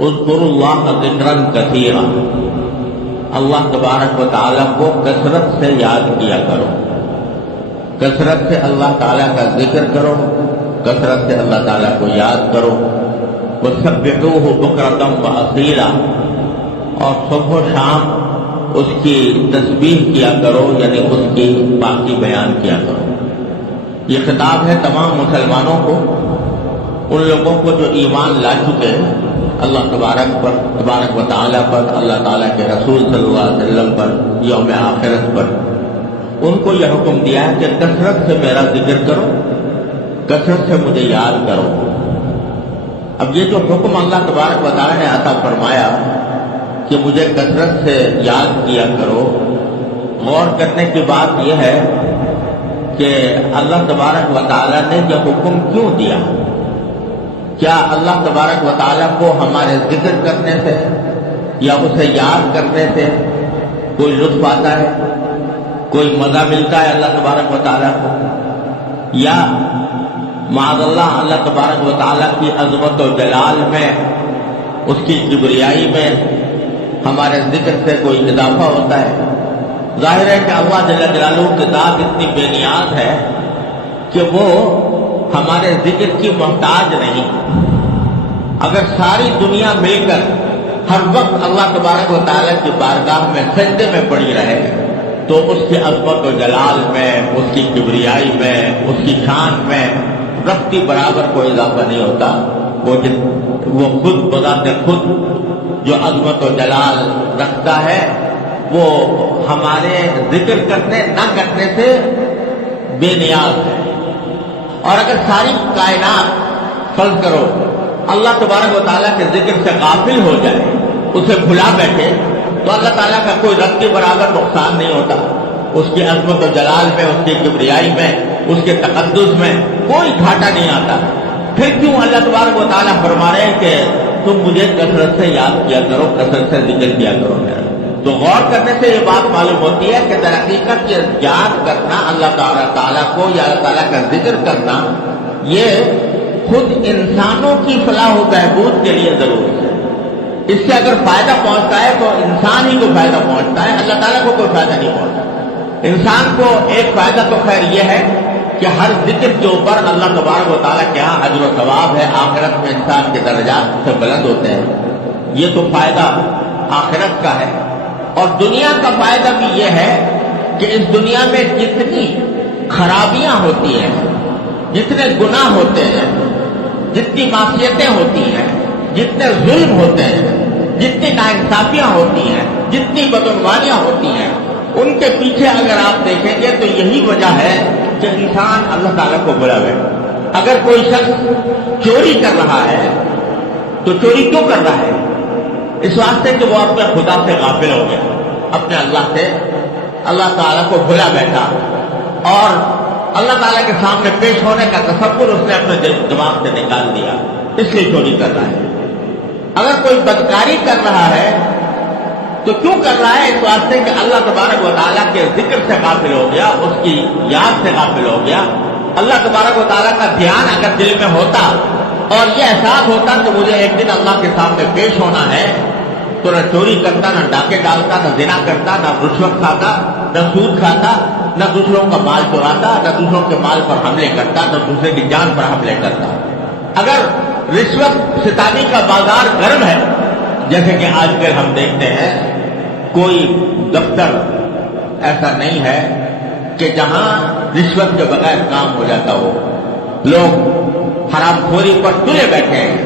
اذکروا اللہ ذکرا کثیرا، اللہ تبارک و تعالیٰ کو کثرت سے یاد کیا کرو، کثرت سے اللہ تعالیٰ کا ذکر کرو، کثرت سے اللہ تعالیٰ کو یاد کرو۔ وَسَبِّحُوهُ بُكْرَةً وَأَصِيلًا، اور صبح و شام اس کی تسبیح کیا کرو، یعنی اس کی پاکی بیان کیا کرو۔ یہ خطاب ہے تمام مسلمانوں کو، ان لوگوں کو جو ایمان لا چکے ہیں اللہ تبارک و تعالیٰ پر، اللہ تعالیٰ کے رسول صلی اللہ علیہ وسلم پر، یوم آخرت پر۔ ان کو یہ حکم دیا ہے کہ کثرت سے میرا ذکر کرو، کثرت سے مجھے یاد کرو۔ اب یہ جو حکم اللہ تبارک و تعالیٰ نے عطا فرمایا کہ مجھے کثرت سے یاد کیا کرو، غور کرنے کی بات یہ ہے کہ اللہ تبارک و تعالیٰ نے یہ حکم کیوں دیا؟ کیا اللہ تبارک و تعالیٰ کو ہمارے ذکر کرنے سے یا اسے یاد کرنے سے کوئی لطف آتا ہے، کوئی مزہ ملتا ہے اللہ تبارک و تعالیٰ کو؟ یا معاذ اللہ اللہ تبارک و تعالیٰ کی عظمت و جلال میں، اس کی کبریائی میں ہمارے ذکر سے کوئی اضافہ ہوتا ہے؟ ظاہر ہے کہ اللہ جل جلالہ کی ذات اتنی بے نیاز ہے کہ وہ ہمارے ذکر کی محتاج نہیں۔ اگر ساری دنیا مل کر ہر وقت اللہ تبارک و تعالیٰ کی بارگاہ میں سجدے میں پڑی رہے تو اس کی عظمت و جلال میں، اس کی کبریائی میں، اس کی شان میں رختی برابر کوئی اضافہ نہیں ہوتا۔ وہ خود بذات خود جو عظمت و جلال رکھتا ہے وہ ہمارے ذکر کرنے نہ کرنے سے بے نیاز ہے۔ اور اگر ساری کائنات فرض کرو اللہ تبارک و تعالیٰ کے ذکر سے غافل ہو جائے، اسے بھلا بیٹھے، تو اللہ تعالیٰ کا کوئی رختی برابر نقصان نہیں ہوتا۔ اس کی عظمت و جلال میں، اس کی کبریائی میں، اس کے تقدس میں کوئی گھاٹا نہیں آتا۔ پھر کیوں اللہ تبارک و تعالیٰ فرما رہے ہیں کہ تم مجھے کثرت سے یاد کیا کرو، کثرت سے ذکر کیا کرو میرا؟ تو غور کرنے سے یہ بات معلوم ہوتی ہے کہ در حقیقت یہ یاد کرنا اللہ تعالیٰ کو یا اللہ تعالیٰ کا ذکر کرنا یہ خود انسانوں کی فلاح و بہبود کے لیے ضروری ہے۔ اس سے اگر فائدہ پہنچتا ہے تو انسان ہی کو فائدہ پہنچتا ہے، اللہ تعالیٰ کو کوئی فائدہ نہیں پہنچتا۔ انسان کو ایک فائدہ تو خیر یہ ہے کہ ہر ذکر کے اوپر اللہ تبارک و تعالیٰ کے ہاں اجر و ثواب ہے، آخرت میں انسان کے درجات سے بلند ہوتے ہیں، یہ تو فائدہ آخرت کا ہے۔ اور دنیا کا فائدہ بھی یہ ہے کہ اس دنیا میں جتنی خرابیاں ہوتی ہیں، جتنے گناہ ہوتے ہیں، جتنی معصیتیں ہوتی ہیں، جتنے ظلم ہوتے ہیں، جتنی ناانصافیاں ہوتی ہیں، جتنی بدعنوانیاں ہوتی ہیں، ان کے پیچھے اگر آپ دیکھیں گے تو یہی وجہ ہے کہ انسان اللہ تعالیٰ کو بلا بیٹھے۔ اگر کوئی شخص چوری کر رہا ہے تو چوری کیوں کر رہا ہے؟ اس واسطے کہ وہ اپنے خدا سے غافل ہو گیا، اپنے اللہ سے، اللہ تعالیٰ کو بھلا بیٹھا، اور اللہ تعالیٰ کے سامنے پیش ہونے کا تصور اس نے اپنے دماغ سے نکال دیا، اس لیے چوری کر رہا ہے۔ اگر کوئی بدکاری کر رہا ہے تو کیوں کر رہا ہے؟ اس واسطے کہ اللہ تبارک و تعالیٰ کے ذکر سے غافل ہو گیا، اس کی یاد سے غافل ہو گیا۔ اللہ تبارک و تعالیٰ کا دھیان اگر دل میں ہوتا اور یہ احساس ہوتا کہ مجھے ایک دن اللہ کے سامنے پیش ہونا ہے، تو نہ چوری کرتا، نہ ڈاکے ڈالتا، نہ زنا کرتا، نہ رشوت کھاتا، نہ سود کھاتا، نہ دوسروں کا مال چوراتا، نہ دوسروں کے مال پر حملے کرتا، نہ دوسرے کی جان پر حملے کرتا۔ اگر رشوت ستانی کا بازار گرم ہے، جیسے کہ آج کل ہم دیکھتے ہیں، کوئی دفتر ایسا نہیں ہے کہ جہاں رشوت کے بغیر کام ہو جاتا ہو۔ لوگ حرام خوری پر تلے بیٹھے ہیں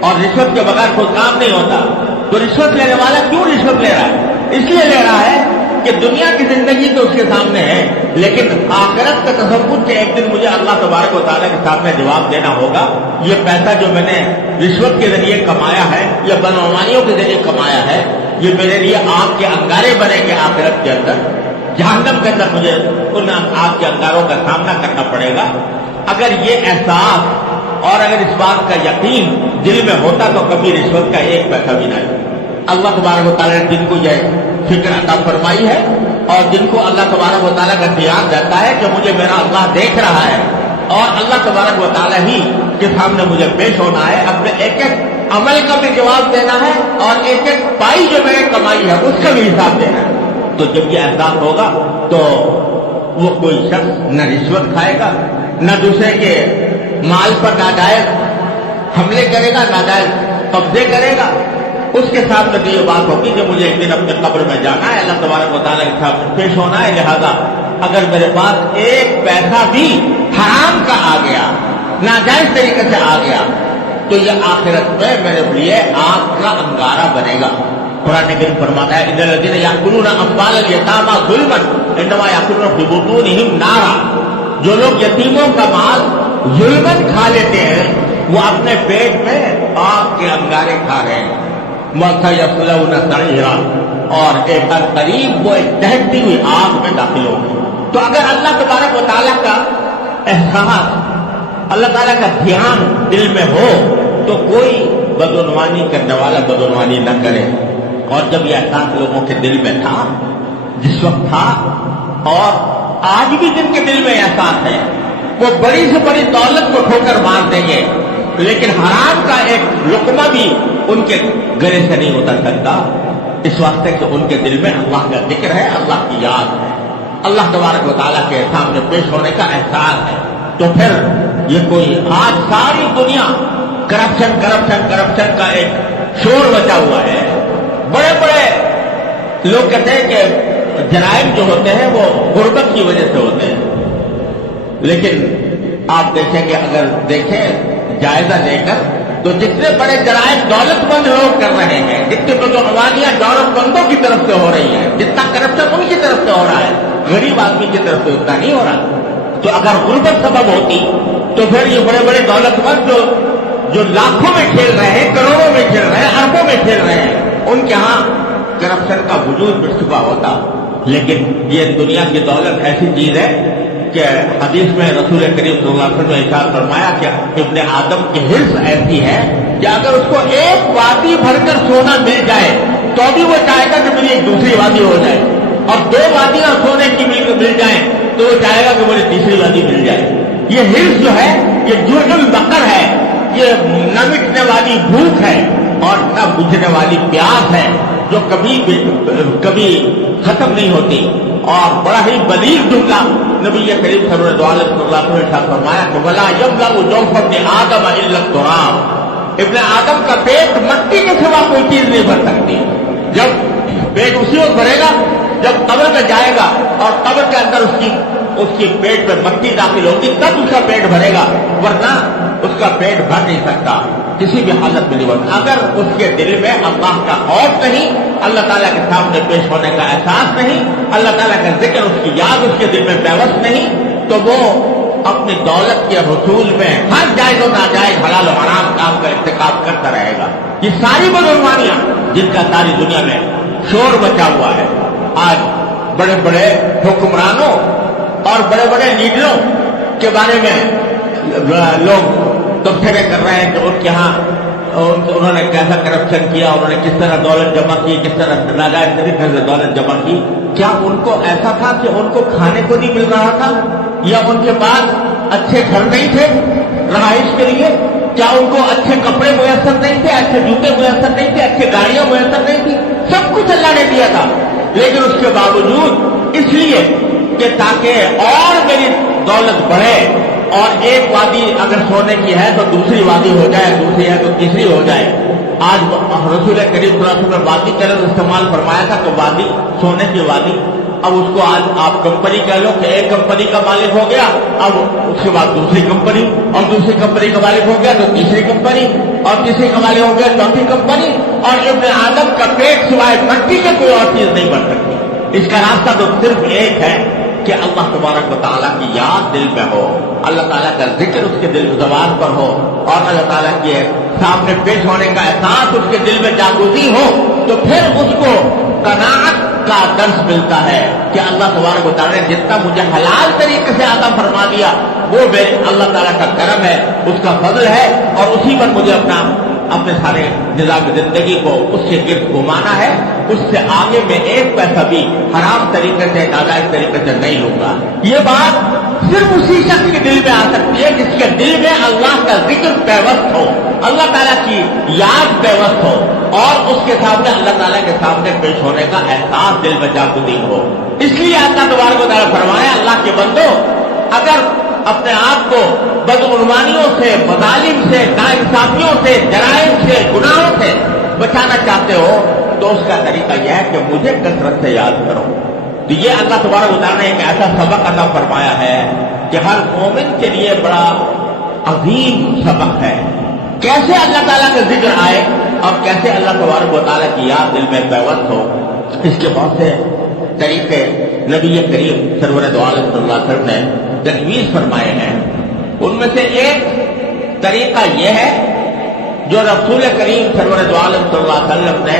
اور رشوت کے بغیر کوئی کام نہیں ہوتا۔ تو رشوت لینے والا کیوں رشوت لے رہا ہے؟ اس لیے لے رہا ہے کہ دنیا کی زندگی تو اس کے سامنے ہے، لیکن آخرت کا تصور کہ ایک دن مجھے اللہ تبارک و تعالیٰ کے سامنے جواب دینا ہوگا، یہ پیسہ جو میں نے رشوت کے ذریعے کمایا ہے یا بدعنوانیوں کے ذریعے کمایا ہے، یہ میرے لیے آگ کے انگارے بنے گے آخرت کے اندر، جہنم کے اندر مجھے ان آگ کے انگاروں کا سامنا کرنا پڑے گا۔ اگر یہ احساس اور اگر اس بات کا یقین دل میں ہوتا تو کبھی رشوت کا ایک پیسہ بھی نہیں۔ اللہ تبارک و تعالیٰ نے جن کو یہ فکر عطا فرمائی ہے اور جن کو اللہ تبارک و تعالیٰ کا دھیان رہتا ہے کہ مجھے میرا اللہ دیکھ رہا ہے اور اللہ تبارک و تعالیٰ ہی کے سامنے مجھے پیش ہونا ہے، اپنے ایک ایک عمل کا بھی جواب دینا ہے اور ایک ایک پائی جو میں نے کمائی ہے اس کا بھی حساب دینا ہے۔ تو جب یہ احساس ہوگا تو وہ کوئی شخص نہ رشوت کھائے گا، نہ دوسرے کے مال پر ناجائز حملے کرے گا، ناجائز قبضے کرے گا۔ اس کے ساتھ میں یہ بات ہوگی کہ مجھے ایک دن اپنے قبر میں جانا ہے، اللہ تبارک و تعالیٰ کے سامنے پیش ہونا ہے، لہذا اگر میرے پاس ایک پیسہ بھی حرام کا آ گیا، ناجائز طریقے سے آ گیا، تو یہ آخرت میں میرے لیے آگ کا انگارہ بنے گا۔ قرآن کریم فرماتا ہے ان الذین یاکلون اموال الیتامی ظلما انما یاکلون فی بطونہم نارا، جو لوگ یتیموں کا مال ظلمن کھا لیتے ہیں وہ اپنے پیٹ میں آگ کے انگارے کھا رہے ہیں۔ وَسَيَصْلَوْنَ سَعِيرًا، اور ایک قریب وہ ایک دہتی ہوئی آگ میں داخل ہوگی۔ تو اگر اللہ تبارک و تعالیٰ کا احساس، اللہ تعالیٰ کا دھیان دل میں ہو تو کوئی بدعنوانی کرنے والا بدعنوانی نہ کرے۔ اور جب یہ احساس لوگوں کے دل میں تھا، جس وقت تھا، اور آج بھی جن کے دل میں احساس ہے، وہ بڑی سے بڑی دولت کو ٹھوکر مار دیں گے، لیکن حرام کا ایک لقمہ بھی ان کے گلے سے نہیں اتر سکتا، اس واسطے کہ ان کے دل میں اللہ کا ذکر ہے، اللہ کی یاد ہے، اللہ تبارک و تعالیٰ کے سامنے پیش ہونے کا احساس ہے۔ تو پھر یہ کوئی آج ساری دنیا کرپشن کا ایک شور مچا ہوا ہے۔ بڑے بڑے لوگ کہتے ہیں کہ جرائم جو ہوتے ہیں وہ غربت کی وجہ سے ہوتے ہیں، لیکن آپ دیکھیں گے، اگر دیکھیں جائزہ لے کر، تو جتنے بڑے جرائم دولت مند لوگ کر رہے ہیں، جتنے بدعنوانیاں دولت مندوں کی طرف سے ہو رہی ہیں، جتنا کرپشن ان کی طرف سے ہو رہا ہے، غریب آدمی کی طرف سے اتنا نہیں ہو رہا۔ تو اگر غربت سبب ہوتی تو پھر یہ بڑے بڑے دولت مند جو لاکھوں میں کھیل رہے ہیں، کروڑوں میں کھیل رہے ہیں، اربوں میں کھیل رہے ہیں، ان کے ہاں کرپشن کا وجود مٹ چکا ہوتا۔ لیکن یہ دنیا کی دولت ایسی چیز ہے کہ حدیث میں رسول کریم صلی اللہ علیہ وسلم نے ارشاد فرمایا کہ ابن آدم کی حرص ایسی ہے کہ اگر اس کو ایک وادی بھر کر سونا مل جائے تو بھی وہ چاہے گا کہ میری ایک دوسری وادی ہو جائے، اور دو وادیاں سونے کی مل جائیں تو وہ چاہے گا کہ مجھے تیسری وادی مل جائے۔ یہ حرص جو ہے یہ جوش البقر ہے، یہ نہ مٹنے والی بھوک ہے اور نہ بجھنے والی پیاس ہے، جو کبھی ختم نہیں ہوتی۔ اور بڑا ہی بلیغ جملہ نبی کریم صلی اللہ علیہ وسلم نے فرمایا کہ وَلَا يَمْلَأُ جَوْفَ ابْنِ آدَمَ إِلَّا التُّرَابُ، ابن آدم کا پیٹ مٹی کے سوا کوئی چیز نہیں بھر سکتی۔ جب پیٹ اسی وقت بھرے گا جب قبر میں جائے گا اور قبر کے اندر اس کی پیٹ میں مٹی داخل ہوگی، تب اس کا پیٹ بھرے گا، ورنہ اس کا پیٹ بھر نہیں سکتا، کسی بھی حالت میں نہیں بھرتا۔ اگر اس کے دل میں اللہ کا خوف نہیں، اللہ تعالیٰ کے سامنے پیش ہونے کا احساس نہیں، اللہ تعالیٰ کا ذکر، اس کی یاد اس کے دل میں پیوست نہیں، تو وہ اپنی دولت کے حصول میں ہر جائز و ناجائز، حلال و حرام کام کا ارتکاب کرتا رہے گا۔ یہ ساری بدعنوانیاں جن کا ساری دنیا میں شور مچا ہوا ہے، آج بڑے بڑے حکمرانوں اور بڑے بڑے لیڈروں کے بارے میں لوگ تبصرے کر رہے ہیں کہ ان کے ہاں انہوں نے کیسا کرپشن کیا، انہوں نے کس طرح دولت جمع کی، کس طرح ناجائز طریقے سے دولت جمع کی۔ کیا ان کو ایسا تھا کہ ان کو کھانے کو نہیں مل رہا تھا، یا ان کے پاس اچھے گھر نہیں تھے رہائش کے لیے؟ کیا ان کو اچھے کپڑے میسر نہیں تھے، اچھے جوتے میسر نہیں تھے، اچھی گاڑیاں میسر نہیں تھی؟ سب کچھ اللہ نے دیا تھا، لیکن اس کے باوجود اس لیے کہ تاکہ اور میری دولت بڑھے، اور ایک وادی اگر سونے کی ہے تو دوسری وادی ہو جائے، دوسری ہے تو تیسری ہو جائے۔ آج رسول کریم صلی اللہ علیہ وسلم نے وادی کا لفظ استعمال فرمایا تھا کہ وادی، سونے کی وادی۔ اب اس کو آج آپ کمپنی کہہ لو کہ ایک کمپنی کا مالک ہو گیا، اب اس کے بعد دوسری کمپنی، اور دوسری کمپنی کا مالک ہو گیا تو تیسری کمپنی، اور تیسری کا مالک ہو گیا چوتھی کمپنی، اور ابن آدم کا پیٹ سوائے مٹی کے کوئی اور چیز نہیں بن سکتی۔ اس کا راستہ تو صرف ایک ہے کہ اللہ تبارک و تعالیٰ کی یاد دل میں ہو، اللہ تعالیٰ کا ذکر اس کے دل زبان پر ہو، اور اللہ تعالیٰ کے سامنے پیش ہونے کا احساس اس کے دل میں جاگوزی ہو، تو پھر اس کو قناعت کا درس ملتا ہے کہ اللہ تبارک و تعالیٰ نے جتنا مجھے حلال طریقے سے عطا فرما دیا وہ اللہ تعالیٰ کا کرم ہے، اس کا فضل ہے، اور اسی پر مجھے اپنے سارے نظام زندگی کو اس سے گرد گھمانا ہے، اس سے آگے میں ایک پیسہ بھی حرام طریقے سے، ناجائز طریقے سے نہیں لوں گا۔ یہ بات صرف اسی شخص کے دل میں آ سکتی ہے جس کے دل میں اللہ کا ذکر پیوست ہو، اللہ تعالیٰ کی یاد پیوست ہو، اور اس کے سامنے اللہ تعالیٰ کے سامنے پیش ہونے کا احساس دل میں جاگزین ہو۔ اس لیے اللہ تبارک و تعالیٰ فرمایا، اللہ کے بندو اگر اپنے آپ کو بدعنوانیوں سے، مظالم سے، ناانصافیوں سے، جرائم سے، گناہوں سے بچانا چاہتے ہو تو اس کا طریقہ یہ ہے کہ مجھے کثرت سے یاد کرو۔ تو یہ اللہ تبارک و تعالیٰ نے ایک ایسا سبق عطا فرمایا ہے کہ ہر مومن کے لیے بڑا عظیم سبق ہے، کیسے اللہ تعالیٰ کا ذکر آئے اور کیسے اللہ تبارک و تعالیٰ کی یاد دل میں پیوست ہو۔ اس کے بہت سے طریقے نبی کریم سرور دو عالم صلی اللہ علیہ وسلم نے تجویز فرمائے ہیں۔ ان میں سے ایک طریقہ یہ ہے جو رسول کریم سرور دو عالم صلی اللہ علیہ وسلم نے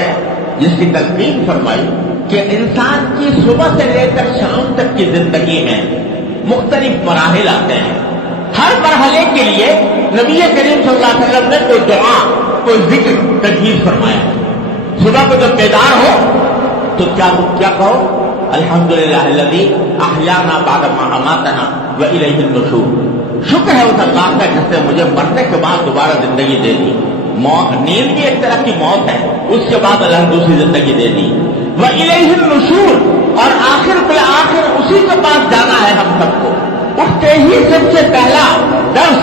جس کی تلقین فرمائی کہ انسان کی صبح سے لے کر شام تک کی زندگی میں مختلف مراحل آتے ہیں، ہر مرحلے کے لیے نبی کریم صلی اللہ علیہ وسلم نے کوئی دعا، کوئی ذکر تجویز فرمایا۔ صبح کو جب بیدار ہو تو کیا کہو؟ الحمدللہ الذی احیانا بعد ما اماتنا والیہ النشور۔ شکر ہے اس اللہ کا جس نے مجھے مرنے کے بعد دوبارہ زندگی دے دی۔ نیند بھی ایک طرح کی موت ہے، اس کے بعد اللہ نے دوسری زندگی دے دی۔ وَإِلَيْهِ النُّشُورُ، اور آخر بالآخر اسی کے پاس جانا ہے ہم سب کو۔ اٹھتے ہی سب سے پہلا درس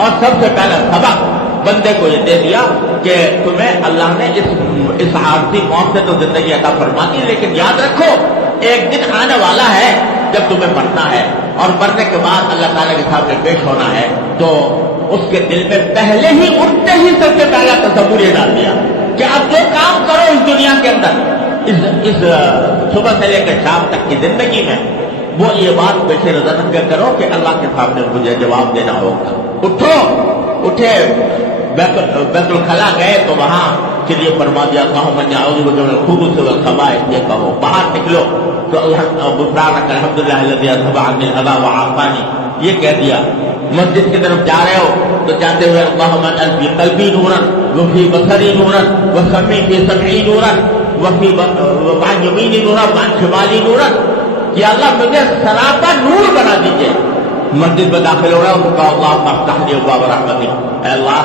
اور سب سے پہلا سبق بندے کو یہ دے دیا کہ تمہیں اللہ نے اس عارضی موت سے تو زندگی عطا فرما دی، لیکن یاد رکھو ایک دن آنے والا ہے جب تمہیں مرنا ہے، اور مرنے کے بعد اللہ تعالیٰ کے سامنے پیش ہونا ہے۔ تو اس کے دل میں پہلے ہی اٹھتے ہی سب سے پہلا تصور یہ ڈال دیا کہ اب جو کام کرو اس دنیا کے اندر، اس صبح سے لے کر شام تک کی زندگی میں، وہ یہ بات پیش نظر رکھ کر کرو کہ اللہ کے سامنے مجھے جواب دینا ہوگا۔ اٹھے بیت الخلا گئے تو وہاں کے لیے فرما دیا اللہم انی اعوذ بک من الخبث والخبائث، یہ کہو۔ باہر نکلو تو غفرانک الحمدللہ الذی اذھب عنی الاذی وعافانی، یہ کہہ دیا۔ مسجد کی طرف جا رہے ہو تو جاتے ہوئے اللہم اجعل فی قلبی نورا وفی بصری نورا وسمعی فی سمعی نورا وفی وعن یمینی نورا وعن شمالی نورا، یا اللہ مجھے سراپا نور بنا دیجئے۔ مسجد میں داخل ہو رہا ہوں تو کہا اللہم افتح لی ابواب رحمتک، اے اللہ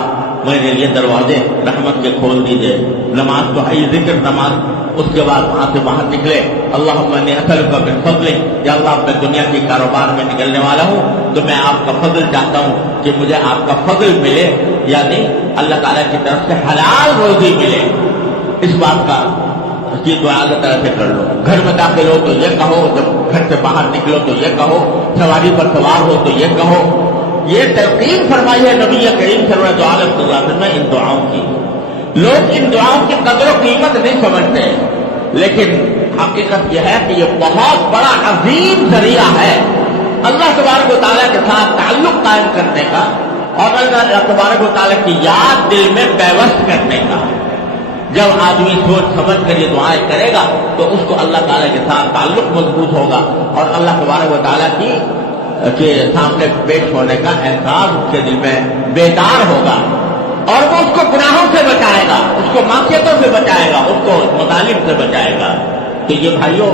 میرے لیے دروازے رحمت کے کھول دیجئے۔ نماز تو ہے ذکر نماز، اس کے بعد وہاں سے باہر نکلے اللہم انی اسألک من فضلک، یا اللہ میں دنیا کے کاروبار میں نکلنے والا ہوں تو میں آپ کا فضل چاہتا ہوں کہ مجھے آپ کا فضل ملے، یعنی اللہ تعالیٰ کی طرف سے حلال روزی ملے۔ اس بات کا کی دعا اللہ تعالیٰ سے کر لو۔ گھر میں داخل ہو تو یہ کہو، جب گھر سے باہر نکلو تو یہ کہو، سواری پر سوار ہو تو یہ کہو۔ یہ تلقین فرمائی ہے نبی کریم صلی اللہ علیہ وسلم نے ان دعاؤں کی۔ لوگ ان دعاؤں کی قدر و قیمت نہیں سمجھتے، لیکن حقیقت یہ ہے کہ یہ بہت بڑا عظیم ذریعہ ہے اللہ تبارک و تعالیٰ کے ساتھ تعلق قائم کرنے کا، اور اللہ تبارک و تعالیٰ کی یاد دل میں پیوست کرنے کا۔ جب آدمی سوچ سمجھ کر یہ دعائیں کرے گا تو اس کو اللہ تعالیٰ کے ساتھ تعلق مضبوط ہوگا، اور اللہ تبارک و تعالیٰ کی کے سامنے پیش ہونے کا احساس اس کے دل میں بیدار ہوگا، اور وہ اس کو گناہوں سے بچائے گا، اس کو معصیتوں سے بچائے گا، اس کو مظالم سے بچائے گا۔ تو یہ بھائیوں،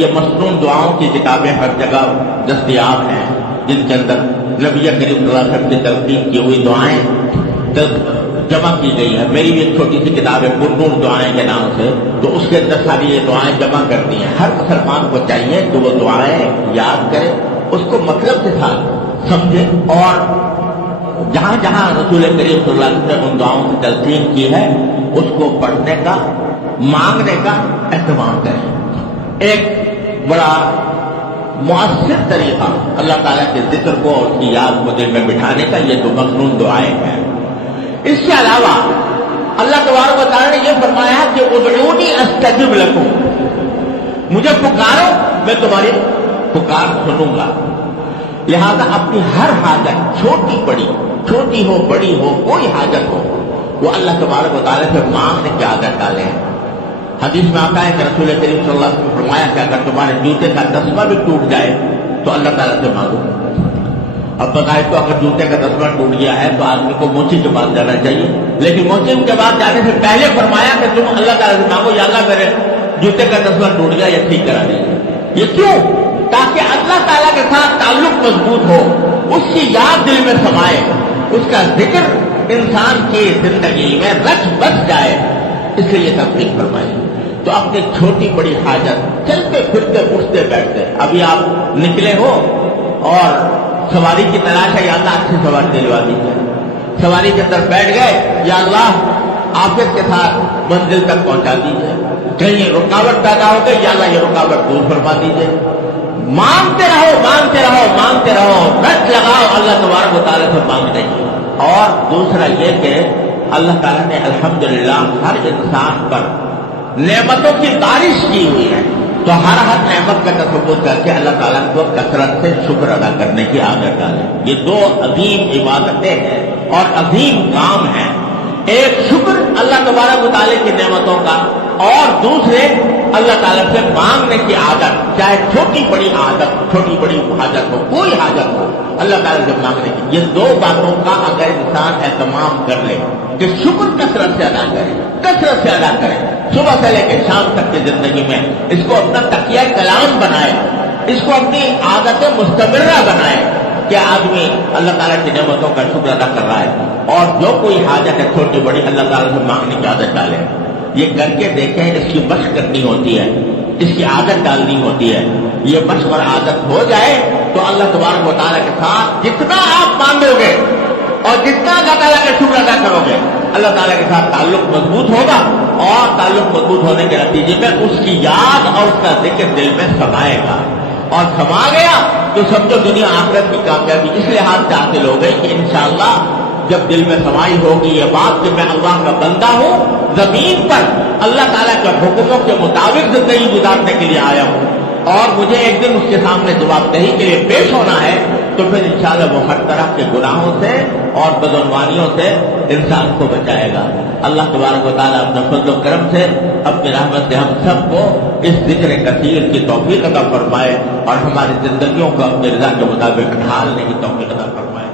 یہ مصنون دعاؤں کی کتابیں ہر جگہ دستیاب ہیں، جن کے اندر نبی کریم صلی اللہ علیہ وسلم کی تلقین کی ہوئی دعائیں جمع کی گئی ہے۔ میری بھی ایک چھوٹی سی کتاب ہے پرنور دعائیں کے نام سے، تو اس کے اندر ساری یہ دعائیں جمع کرتی ہیں۔ ہر مسلمان کو چاہیے کہ وہ دعائیں یاد کرے، اس کو مطلب کے ساتھ سمجھے، اور جہاں جہاں رسول کریم صلی اللہ علیہ وسلم نے ان دعاؤں کی تلقین کی ہے اس کو پڑھنے کا، مانگنے کا اہتمام کریں۔ ایک بڑا مؤثر طریقہ اللہ تعالیٰ کے ذکر کو اور اس کی یاد کو دل میں بٹھانے کا یہ جو مصنون دعائیں ہیں۔ اس کے علاوہ اللہ تبارک و تعالیٰ نے یہ فرمایا ہے کہ ادعونی استجب لکم، مجھے پکارو میں تمہاری پکار سنوں گا۔ لہذا اپنی ہر حاجت، چھوٹی بڑی، چھوٹی ہو بڑی ہو، کوئی حاجت ہو، وہ اللہ تبارک و تعالیٰ سے مانگنے کی عادت ڈالیں۔ حدیث میں آتا ہے کہ رسول کریم صلی اللہ علیہ وسلم نے فرمایا کہ اگر تمہارے جوتے کا تسمہ بھی ٹوٹ جائے تو اللہ تعالیٰ سے مانگو۔ اب بتائے تو اگر جوتے کا تسمہ ٹوٹ گیا ہے تو آدمی کو موچی کے پاس جانا چاہیے، لیکن موچی کے پاس جانے سے پہلے فرمایا کہ تم اللہ تعالیٰ سے مانگو، یا اللہ میرے جوتے کا تسمہ ٹوٹ گیا، یہ ٹھیک کرا دیجیے۔ یہ کیوں؟ تاکہ اللہ تعالیٰ کے ساتھ تعلق مضبوط ہو، اس کی یاد دل میں سمائے، اس کا ذکر انسان کی زندگی میں رچ بس جائے، اس لیے یہ تفریق فرمائی۔ تو اپنی چھوٹی بڑی حاجت چلتے پھرتے اٹھتے بیٹھتے، ابھی آپ نکلے ہو اور سواری کی تلاش ہے، یا اللہ اچھی سواری دلوا دیجیے، سواری کے اندر بیٹھ گئے، یا اللہ عافیت کے ساتھ منزل تک پہنچا دیجیے، کہیں رکاوٹ پیدا ہو گئی، یا اللہ یہ رکاوٹ دور فرما دیجیے۔ مانگتے رہو مانگتے رہو مانگتے رہو، رٹ لگاؤ اللہ تبارک و تعالیٰ سے مانگنے کی۔ اور دوسرا یہ کہ اللہ تعالیٰ نے الحمدللہ ہر انسان پر نعمتوں کی بارش کی ہوئی ہے، تو ہر نعمت کا تصور کر کے اللہ تعالیٰ کو کثرت سے شکر ادا کرنے کی عادت ڈالیں۔ یہ دو عظیم عبادتیں ہیں اور عظیم کام ہیں، ایک شکر اللہ تبارک و تعالیٰ کی نعمتوں کا، اور دوسرے اللہ تعالیٰ سے مانگنے کی عادت، چاہے چھوٹی بڑی عادت، چھوٹی بڑی حاجت ہو، کوئی حاجت ہو، اللہ تعالیٰ سے مانگنے کی۔ یہ دو باتوں کا اگر انسان اہتمام کر لے کہ شکر کثرت سے ادا کرے، کثرت سے ادا کرے، صبح سے لے کے شام تک کی زندگی میں اس کو اپنا تکیہ کلام بنائے، اس کو اپنی عادت مستمرہ بنائے کہ آدمی اللہ تعالیٰ کی نعمتوں کا شکر ادا کر رہا ہے، اور جو کوئی حاجت ہے چھوٹی بڑی اللہ تعالیٰ سے مانگنے کی عادت ڈالے۔ یہ کر کے دیکھیں، اس کی مشق کرنی ہوتی ہے، اس کی عادت ڈالنی ہوتی ہے۔ یہ مشق اور عادت ہو جائے تو اللہ تبارک و تعالیٰ کے ساتھ جتنا آپ مانگو گے اور جتنا اللہ تعالیٰ کا شکر ادا کرو گے، اللہ تعالیٰ کے ساتھ تعلق مضبوط ہوگا، اور تعلق مضبوط ہونے کے نتیجے میں اس کی یاد اور اس کا ذکر دل میں سمائے گا، اور سما گیا تو سمجھو دنیا آخرت کی کامیابی اس لحاظ سے حاصل ہو گئی کہ انشاءاللہ جب دل میں سمائی ہوگی یہ بات کہ میں اللہ کا بندہ ہوں، زمین پر اللہ تعالیٰ کے حکموں کے مطابق زندگی گزارنے کے لیے آیا ہوں، اور مجھے ایک دن اس کے سامنے جواب دہی کے لیے پیش ہونا ہے، تو پھر انشاءاللہ وہ ہر طرح کے گناہوں سے اور بدعنوانیوں سے انسان کو بچائے گا۔ اللہ تبارک و تعالیٰ اپنے فضل و کرم سے اپنی رحمت سے ہم سب کو اس ذکر کثیر کی توفیق عطا فرمائے، اور ہماری زندگیوں کو اپنی رضا کے مطابق ڈھالنے کی توفیق عطا فرمائے۔